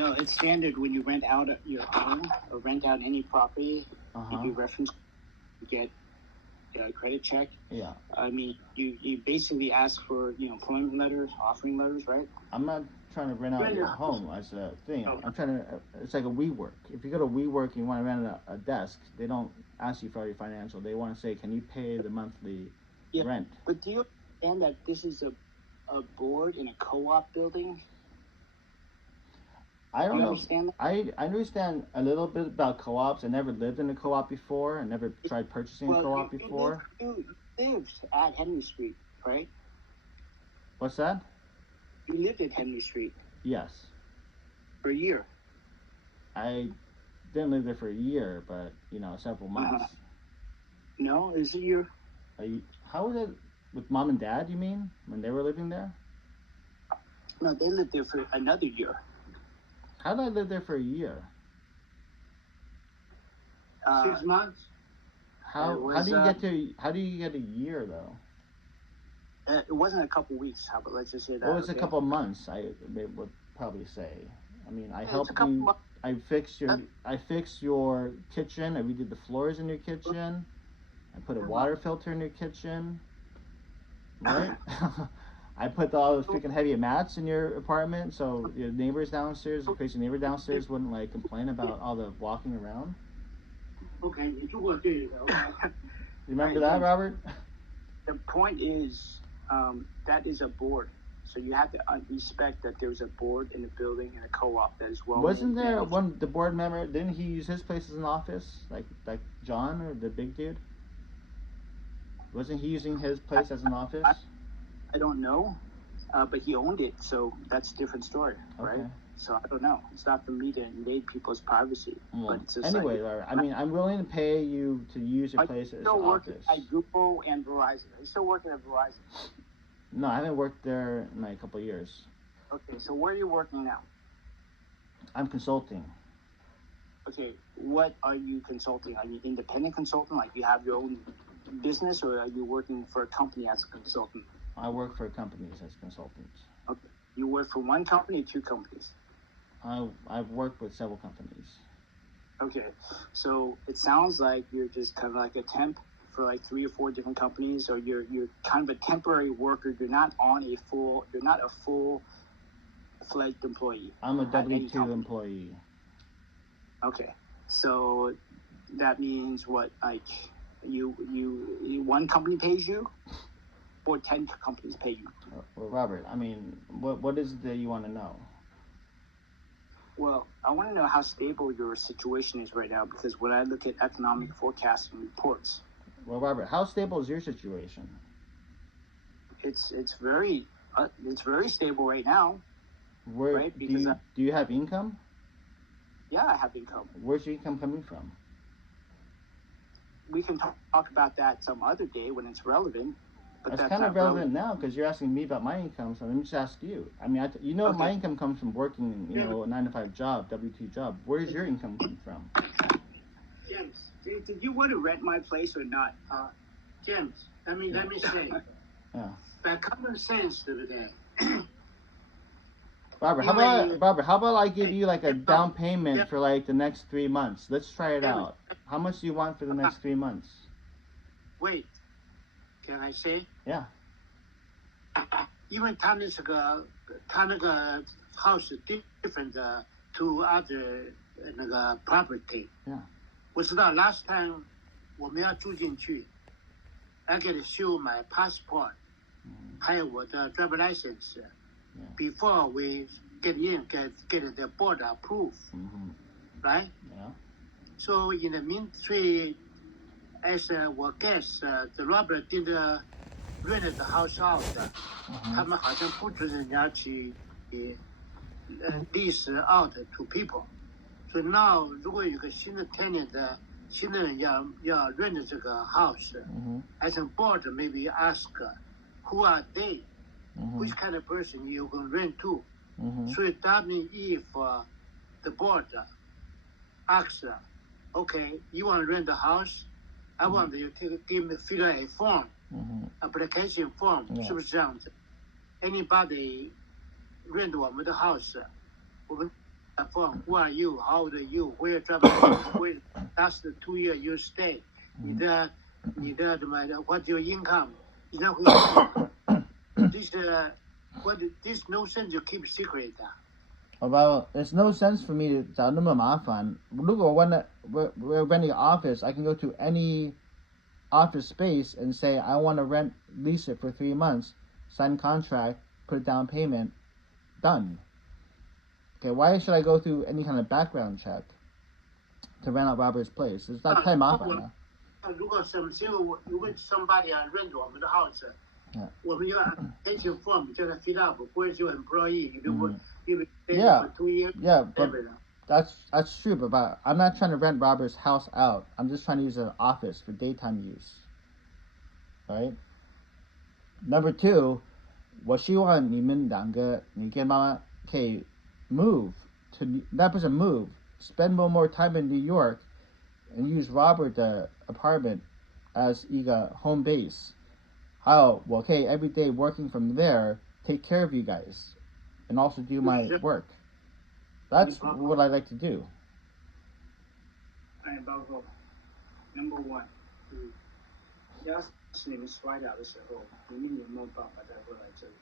No, it's standard when you rent out your home or rent out any property. If you reference, you get a credit check. Yeah. I mean, you basically ask for employment letters, offering letters, right? I'm not trying to rent out your home as a thing. I'm trying to. It's like a WeWork. If you go to WeWork and you want to rent a desk, they don't ask you for your financial. They want to say, can you pay the monthly rent? But do you understand that this is a board in a co-op building? I don't know. Understand that? I understand a little bit about co-ops. I never lived in a co-op before. I never tried purchasing a co-op before. You lived at Henry Street, right? What's that? You lived at Henry Street. Yes. For a year. I didn't live there for a year, but several months. No, is it your? How was it with mom and dad? You mean when they were living there? No, they lived there for another year. How did I live there for a year? 6 months. How do you get a year though? It wasn't a couple weeks. How about let's just say that. Well, it's a couple months. I would probably say. I mean, I helped you. I fixed your kitchen. I redid the floors in your kitchen. I put a water filter in your kitchen. Right. I put all the freaking heavy mats in your apartment, so your neighbors downstairs, the crazy neighbor downstairs, wouldn't like complain about all the walking around. Okay, 你住过这个 You remember that, Robert? The point is, that is a board, so you have to respect that there's a board in the building and a co-op that is well. Wasn't there the board member? Didn't he use his place as an office, like John or the big dude? Wasn't he using his place as an office? I don't know, but he owned it, so that's a different story, right? Okay. So I don't know. It's not for me to invade people's privacy. Well, but it's just anyway, I mean, I'm willing to pay you to use your place as an office. Still working at Google and Verizon. Are you still working at Verizon? No, I haven't worked there in like a couple of years. Okay, so where are you working now? I'm consulting. Okay, what are you consulting? Are you independent consultant, like you have your own business, or are you working for a company as a consultant? I work for companies as consultants. Okay, you work for one company or two companies? I've worked with several companies. Okay, so it sounds like you're just kind of like a temp for like 3 or 4 different companies, or you're kind of a temporary worker. You're not a full-fledged employee. I'm a W-2 employee. Okay, so that means what? Like you one company pays you, or 10 companies pay you? Well, Robert, I mean, what is it that you want to know? Well, I want to know how stable your situation is right now, because when I look at economic forecasting reports. Well, Robert, how stable is your situation? It's very stable right now. Right? Do you have income? Yeah, I have income. Where's your income coming from? We can talk about that some other day when it's relevant. But that's kind of relevant now, because you're asking me about my income, so let me just ask you. I mean, okay. My income comes from working, a 9-to-5 job, W-2 job. Where's your income come from? James, did you want to rent my place or not? James, let me say. Yeah. By common sense, 对不对? Robert, how about I give you like a down payment for like the next 3 months? Let's try it out. How much do you want for the next 3 months? Wait, can I say? Yeah. 因为他那个 house different to other 那个 property. Yeah. 我知道 last time 我们要住进去 I get to show my passport, 还有我的 driver license. Before we get the board approved, right? Yeah. So in the meantime, as I guess the Robert didn't rent the house out. 他们好像不准人家去lease out to people. So now 如果有个新的 tenant 新的人要 rent 这个 house, as a board maybe ask who are they? Which kind of person you going to rent to? So that means if the board asks, okay, you want to rent the house? I want you to fill out a form, application form. 是不是这样子? Anybody rent 我们的 house, 我们 form. Who are you? How old are you? Where you travel? Where? That's the 2 year you stay. 你的什么？What's your income？ 你那会this this no sense you keep secret 的。Well, it's no sense for me to 找那么麻烦。如果we're renting an office, I can go to any office space and say I want to lease it for 3 months, sign contract, put down payment, done. Okay, why should I go through any kind of background check to rent out Robert's place? It's not 太麻烦了。如果somebody rent 我们的 house， 我们要 application form 叫他 fill up. Where's your employee? If you stay for 2 years, but that's true. But I'm not trying to rent Robert's house out. I'm just trying to use an office for daytime use. Right? Number 2, 我希望你们两个，你跟妈妈可以 move to that person move, spend more time in New York, and use Robert the apartment as 一个 home base. 还有我可以 every day working from there, take care of you guys, and also do my work. That's what I like to do. Alright, Bobo. Number 1. 要是你们摔倒的时候，你们有没有办法再回来这里？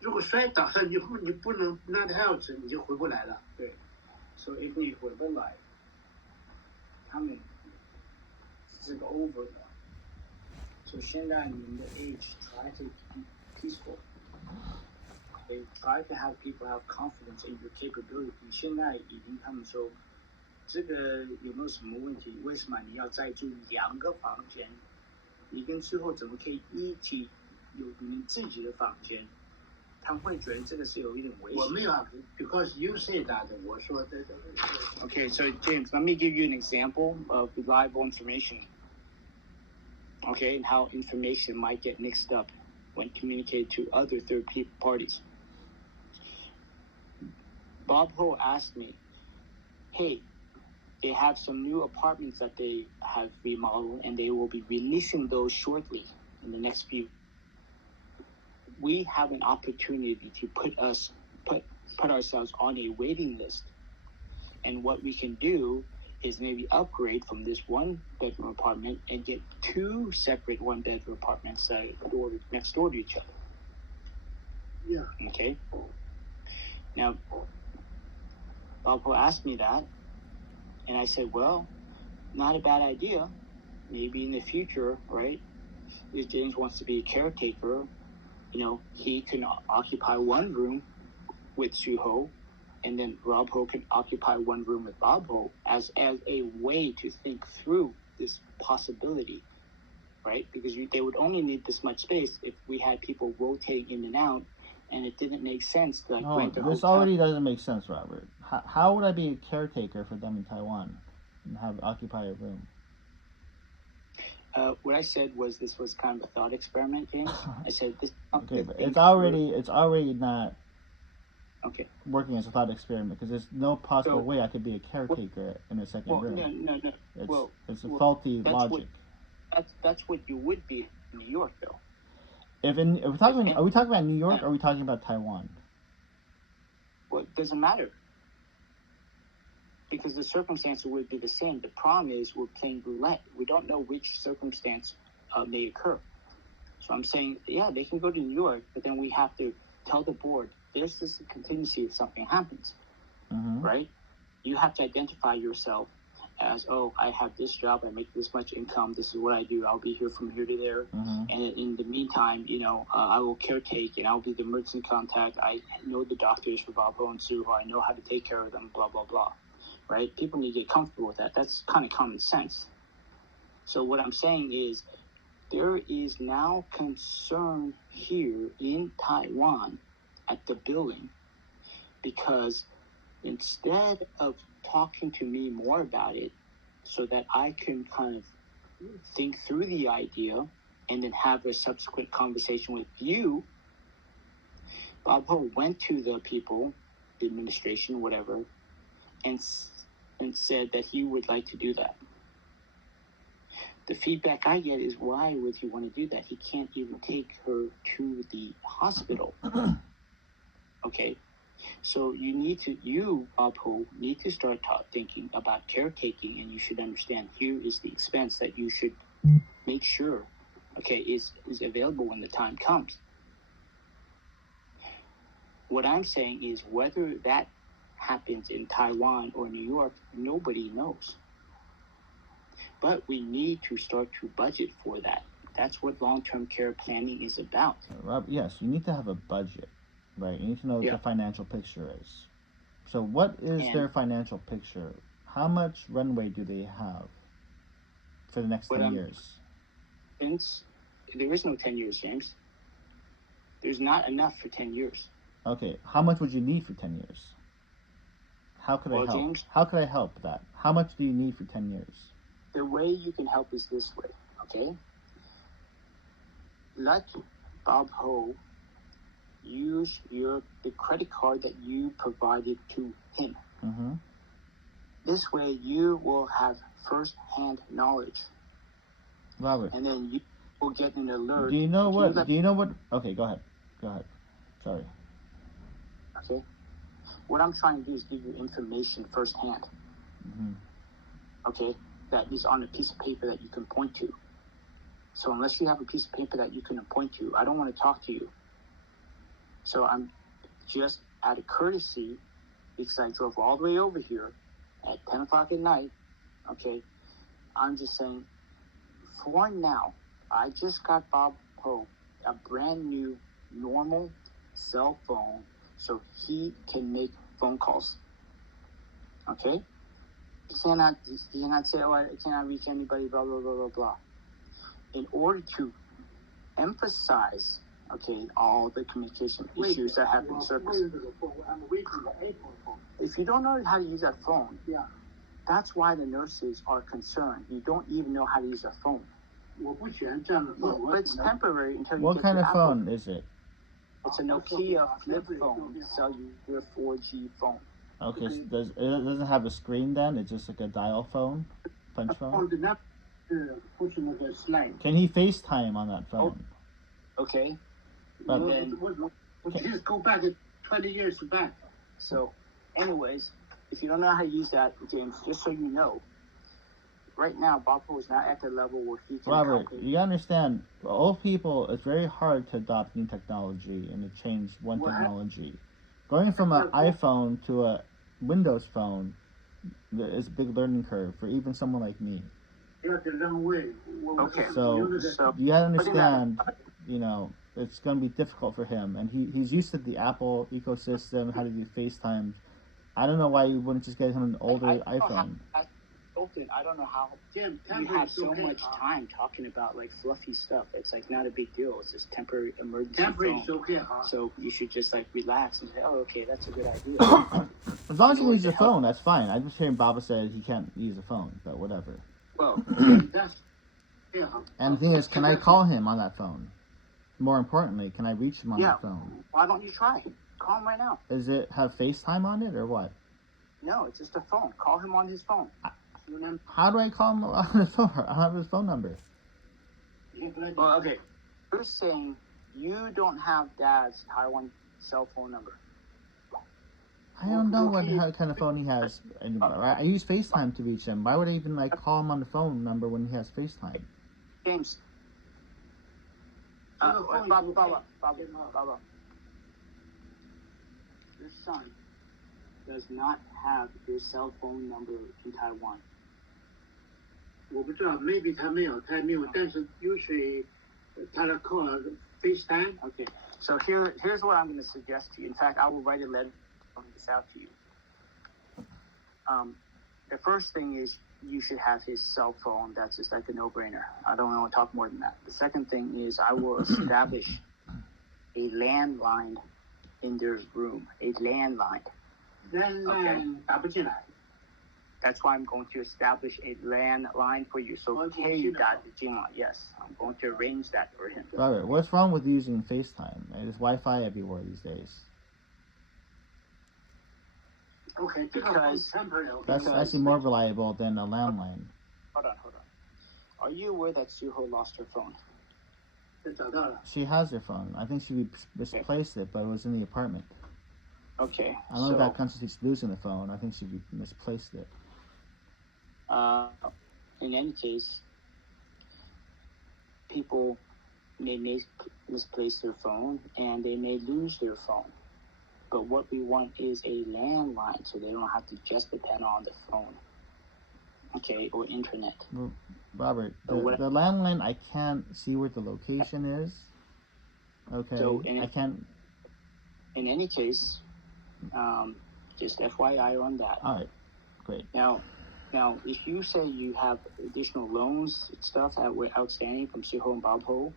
如果摔倒了，你不能 not help， 你就回不来了。对。So if 你回不来，他们这个 over 的。So 现在你们的 age try to be peaceful. They try to have people have confidence in your capability. 现在已经他们说，这个有没有什么问题？为什么你要再住2个房间？你跟之后怎么可以一起有你们自己的房间？他们会觉得这个是有一点危险。我没有 because you say that 我说的。Okay, so James, let me give you an example of reliable information. Okay, and how information might get mixed up when communicated to other third parties. Bob Ho asked me, hey, they have some new apartments that they have remodeled and they will be releasing those shortly in the next few. We have an opportunity to put ourselves on a waiting list. And what we can do is maybe upgrade from this 1-bedroom apartment and get 2 separate 1-bedroom apartments next door to each other. Yeah. Okay. Now, Bob asked me that, and I said, well, not a bad idea. Maybe in the future, right? If James wants to be a caretaker, he can occupy 1 room with Sue Ho, and then Rob Ho can occupy 1 room with Bob Ho as a way to think through this possibility, right? Because they would only need this much space if we had people rotating in and out, and it didn't make sense to rent a hotel. This already doesn't make sense, Robert. How would I be a caretaker for them in Taiwan and have occupy a room? What I said was this was kind of a thought experiment, James. I said this. Okay, but it's already not. Okay. Working as a thought experiment because there's no possible way I could be a caretaker in a second room. No. It's a faulty logic. That's what you would be in New York, though. Are we talking about New York or are we talking about Taiwan? Well, it doesn't matter. Because the circumstances would be the same. The problem is we're playing roulette. We don't know which circumstance may occur. So I'm saying, yeah, they can go to New York, but then we have to tell the board, there's this contingency if something happens, right? You have to identify yourself as, oh, I have this job, I make this much income, this is what I do, I'll be here from here to there. And in the meantime, I will caretake and I'll be the emergency contact. I know the doctors for Bob Ho and Sue Ho, I know how to take care of them, blah, blah, blah, right? People need to get comfortable with that. That's kind of common sense. So what I'm saying is there is now concern here in Taiwan at the building because instead of talking to me more about it so that I can kind of think through the idea and then have a subsequent conversation with you, Bob Ho went to the people, the administration, whatever, and said that he would like to do that. The feedback I get is, why would he want to do that? He can't even take her to the hospital. Okay, So Bob Ho, need to start thinking about caretaking, and you should understand here is the expense that you should make sure, okay, is available when the time comes. What I'm saying is whether that happens in Taiwan or New York, nobody knows. But we need to start to budget for that. That's what long-term care planning is about. Yes, you need to have a budget, right? You need to know what the financial picture is. So what is their financial picture? How much runway do they have for the next 10 years? Since there is no 10 years, James. There's not enough for 10 years. Okay, how much would you need for 10 years? How could I help? James, how could I help that? How much do you need for 10 years? The way you can help is this way, okay? Let Bob Ho use the credit card that you provided to him. Mm-hmm. This way you will have first-hand knowledge. Robert. And then you will get an alert. Do you know what? Okay, go ahead. Sorry. Okay. What I'm trying to do is give you information firsthand. Mm-hmm. Okay? That is on a piece of paper that you can point to. So unless you have a piece of paper that you can point to, I don't want to talk to you. So I'm just out of courtesy, because I drove all the way over here at 10 o'clock at night, okay? I'm just saying, for now, I just got Bob Ho a brand new normal cell phone so he can make phone calls. Okay? He cannot say, oh, I cannot reach anybody, blah, blah, blah, blah, blah. In order to emphasize, okay, all the communication issues that have been surfaced. If you don't know how to use that phone, that's why the nurses are concerned. You don't even know how to use a phone. But it's temporary until you What get kind the of phone is it? It's a Nokia flip phone, cellular 4G phone. Okay, so it doesn't have a screen then? It's just like a dial phone? Punch phone? Can he FaceTime on that phone? Okay. But just go back 20 years back. So, anyways, if you don't know how to use that, James, just so you know, right now, Bob Ho is not at the level where he can. Robert, you understand, for old people, it's very hard to adopt new technology and to change one technology. Going from an iPhone to a Windows phone is a big learning curve for even someone like me. Okay. So you gotta understand, it's gonna be difficult for him, and he's used to the Apple ecosystem, how to do FaceTime. I don't know why you wouldn't just get him an older iPhone. I don't know how you have so much time talking about like fluffy stuff. It's like not a big deal. It's just temporary emergency phone. So you should just like relax and say, oh, okay, that's a good idea. As long as he uses your phone, that's fine. I'm just hearing Baba said he can't use a phone, but whatever. Well, and the thing is, can I call him on that phone? More importantly, can I reach him on that phone? Why don't you try? Call him right now. Does it have FaceTime on it or what? No, it's just a phone. Call him on his phone. How do I call him on his phone? I don't have his phone number. Well, okay. You're saying you don't have Dad's Taiwan cell phone number. I don't know what kind of phone he has anymore. Right? I use FaceTime to reach him. Why would I even call him on the phone number when he has FaceTime? James. Baba. Your son does not have your cell phone number in Taiwan. 我不知道 maybe 他没有 但是 usually 他的 call FaceTime. Okay, so here's what I'm going to suggest to you. In fact, I will write a letter this out to you. The first thing is you should have his cell phone. That's just like a no-brainer. I don't want to talk more than that. The second thing is I will establish a landline in their room. A landline. Landline 打不进来。That's why I'm going to establish a landline for you. So yes, I'm going to arrange that for him. Robert, what's wrong with using FaceTime? There's Wi-Fi everywhere these days. Okay, because that's actually more reliable than a landline. Hold on. Are you aware that Suho lost her phone? She has her phone. I think she misplaced it, but it was in the apartment. Okay. I don't know if that constitutes losing the phone. I think she misplaced it. In any case, people may misplace their phone and they may lose their phone. But what we want is a landline so they don't have to just depend on the phone. Okay, or internet. Well, Robert, the landline, I can't see where the location is. Okay, so I can't. In any case, just FYI on that. All right, great. Now, if you say you have additional loans and stuff that were outstanding from Siho and Bob Ho,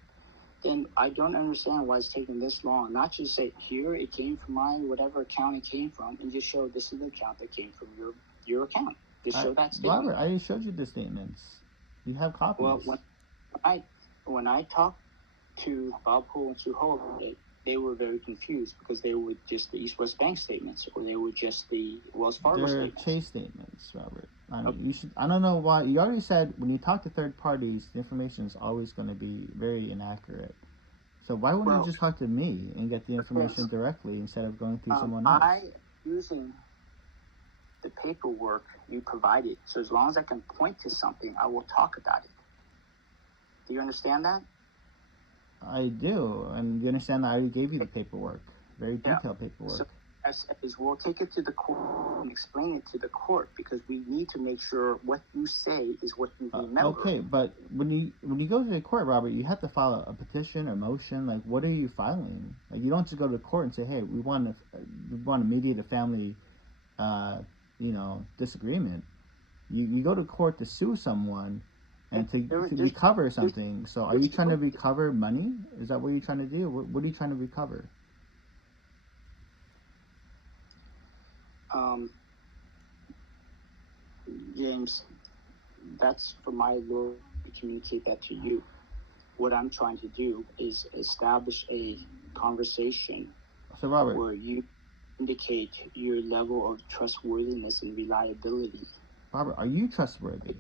then I don't understand why it's taking this long. Not just say, here, it came from my whatever account it came from, and just show this is the account that came from your account. Just show that statement. Robert, I already showed you the statements. You have copies. Well, when I talked to Bob Ho and Siho about it, they were very confused because they were just the East West Bank statements, or they were just the Wells Fargo statements. They're Chase statements, Robert. I mean, you should. I don't know why. You already said when you talk to third parties, the information is always going to be very inaccurate. So why wouldn't you just talk to me and get the information directly instead of going through someone else? Using the paperwork you provided. So as long as I can point to something, I will talk about it. Do you understand that? I do, and you understand that I already gave you the paperwork, very detailed paperwork. So as we'll take it to the court and explain it to the court because we need to make sure what you say is what you remember. Okay, but when you go to the court, Robert, you have to file a petition or motion. Like, what are you filing? Like, you don't just go to the court and say, "Hey, we want to mediate a family, disagreement." You go to court to sue someone. And to recover something. So are you trying to recover money? Is that what you're trying to do? What are you trying to recover? James, that's for my lawyer to communicate that to you. What I'm trying to do is establish a conversation where you indicate your level of trustworthiness and reliability. Robert, are you trustworthy?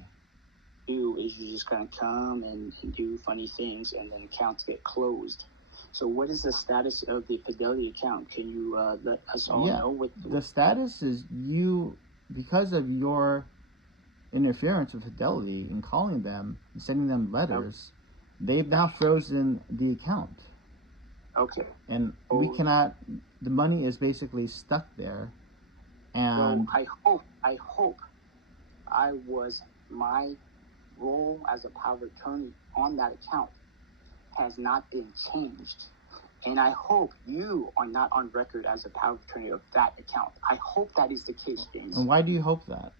Is you just kind of come and do funny things and then accounts get closed. So what is the status of the Fidelity account? Can you let us all know what the status is? You, because of your interference with Fidelity in calling them and sending them letters, they've now frozen the account. Okay. And we cannot, the money is basically stuck there. And so I hope my role as a power of attorney on that account has not been changed. And I hope you are not on record as a power of attorney of that account. I hope that is the case, James. And why do you hope that?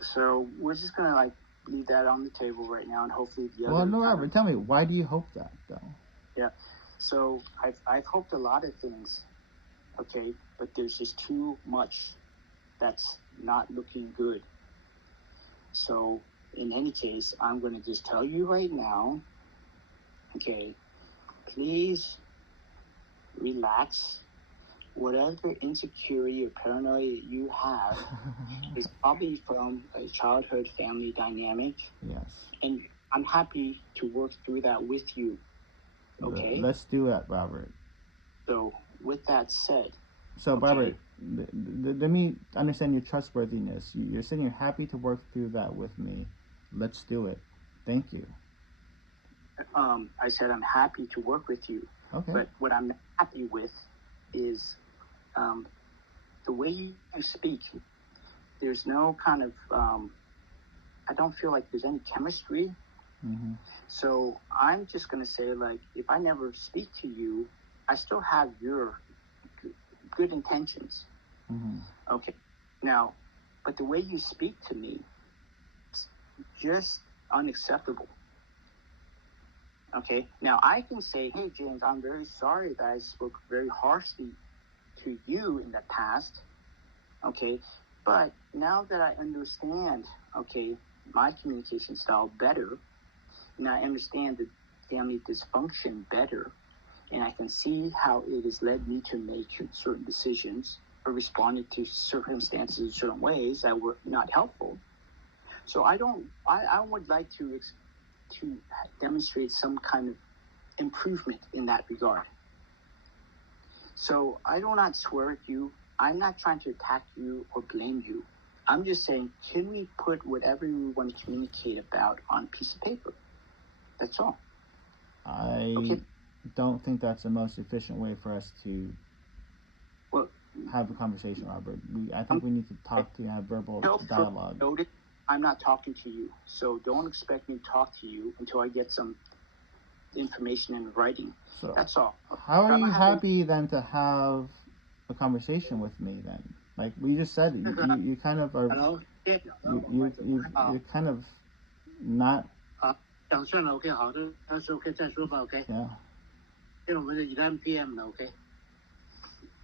So we're just going to leave that on the table right now and hopefully the other... Well, no, Robert, tell me, why do you hope that, though? Yeah. So I've hoped a lot of things, okay, but there's just too much that's not looking good. So in any case, I'm going to just tell you right now, okay, please relax. Whatever insecurity or paranoia you have is probably from a childhood family dynamic. Yes. And I'm happy to work through that with you. Okay. Let's do that, Robert. So, with that said. So, Robert, let me understand your trustworthiness. You're saying you're happy to work through that with me. Let's do it. Thank you. I said I'm happy to work with you. Okay. But what I'm happy with is the way you speak. There's no kind of, I don't feel like there's any chemistry. Mm-hmm. So I'm just going to say, if I never speak to you, I still have your good intentions. Mm-hmm. Okay. Now, but the way you speak to me is just unacceptable. Okay. Now, I can say, hey, James, I'm very sorry that I spoke very harshly to you in the past. Okay. But now that I understand, okay, my communication style better, and I understand the family dysfunction better, and I can see how it has led me to make certain decisions or responded to circumstances in certain ways that were not helpful. So I would like to demonstrate some kind of improvement in that regard. So I do not swear at you. I'm not trying to attack you or blame you. I'm just saying, can we put whatever we want to communicate about on a piece of paper? That's all. I don't think that's the most efficient way for us to have a conversation, Robert. I think we need to talk to have verbal dialogue. Noted, I'm not talking to you, so don't expect me to talk to you until I get some information in writing. So that's all. How are you happy then to have a conversation with me then? Like we just said, you kind of are. You're kind of not. 讲算了 ，OK， 好的，到时候可以再说吧 ，OK。Yeah. 因为我们是11 PM 了 ，OK。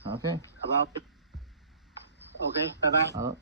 OK。好不好 ？OK， 拜拜。好。